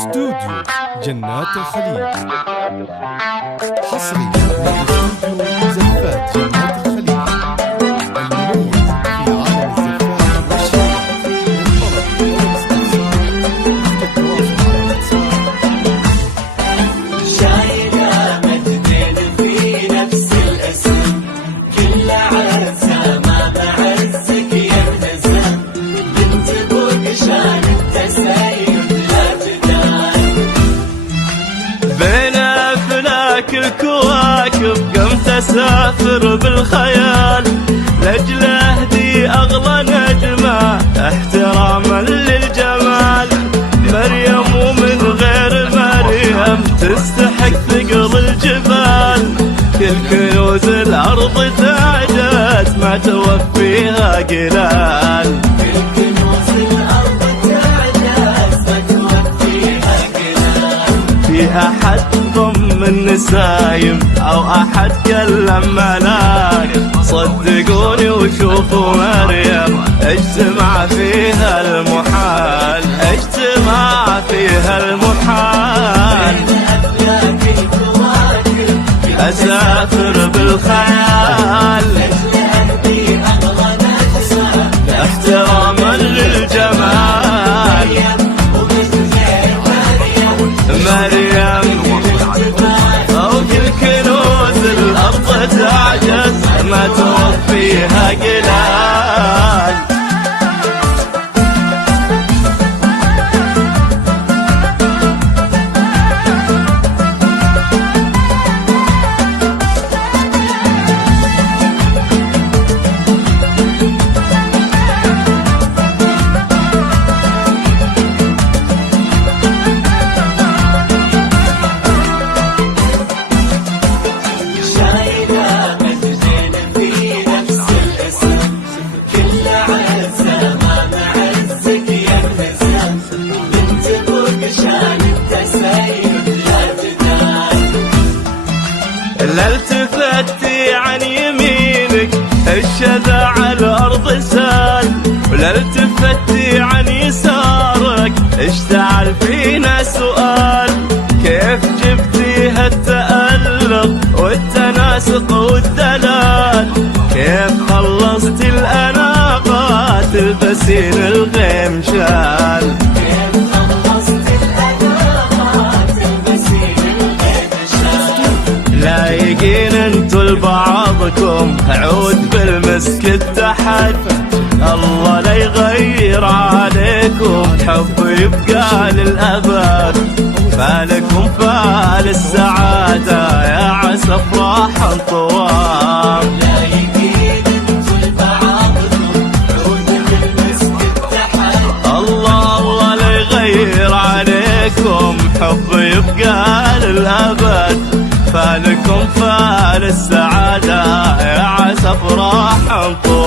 استوديو جنات الخليج حصريا من استوديو زفات جنات الخليج المميز في عالم الزفات والشعر. للطلب والاستفسار يرجى التواصل على الواتساب. شايلة مجدين في نفس الاسم، كل عزة ما بعزك يلتزم، بنت ابوك شان التسيد لا جدال. بين افلاك الكواكب قمت اسافر بالخيال، لاجل اهدي اغلى نجمه احتراما للجمال. مريم ومن غير مريم تستحق ثقل الجبال، كل كنوز الارض تعجز ما توفيها قلال. كل كنوز الارض تعجز ما توفيها قلال. فيها حد ضم النسايم او احد كلم ملاك، صدقوني وشوفوا مريم اجتمع فيها المحال، اجتمع فيها المحال. اسافر بالخيال احتراما للجمال. مريم او كل كنوز الارض تعجز ما توفيها قلال. لا التفتي عن يمينك الشذا على الارض سال، ولا التفتي عن يسارك اشتعل فينا سؤال. كيف جبتيها التألق والتناسق والدلال؟ كيف خلصتي الأناقة تلبسين الغيم شال؟ لايقين انتو لبعضكم عود بالمسك اتحد، الله لا يغير عليكم حب يبقى للأبد. فالكم فال السعادة يا عسى افراح طوال. لايقين انتو لبعضكم عود بالمسك اتحد، الله لا يغير عليكم حب يبقى للأبد. فالكم فال السعادة يا عسى افراح طوال.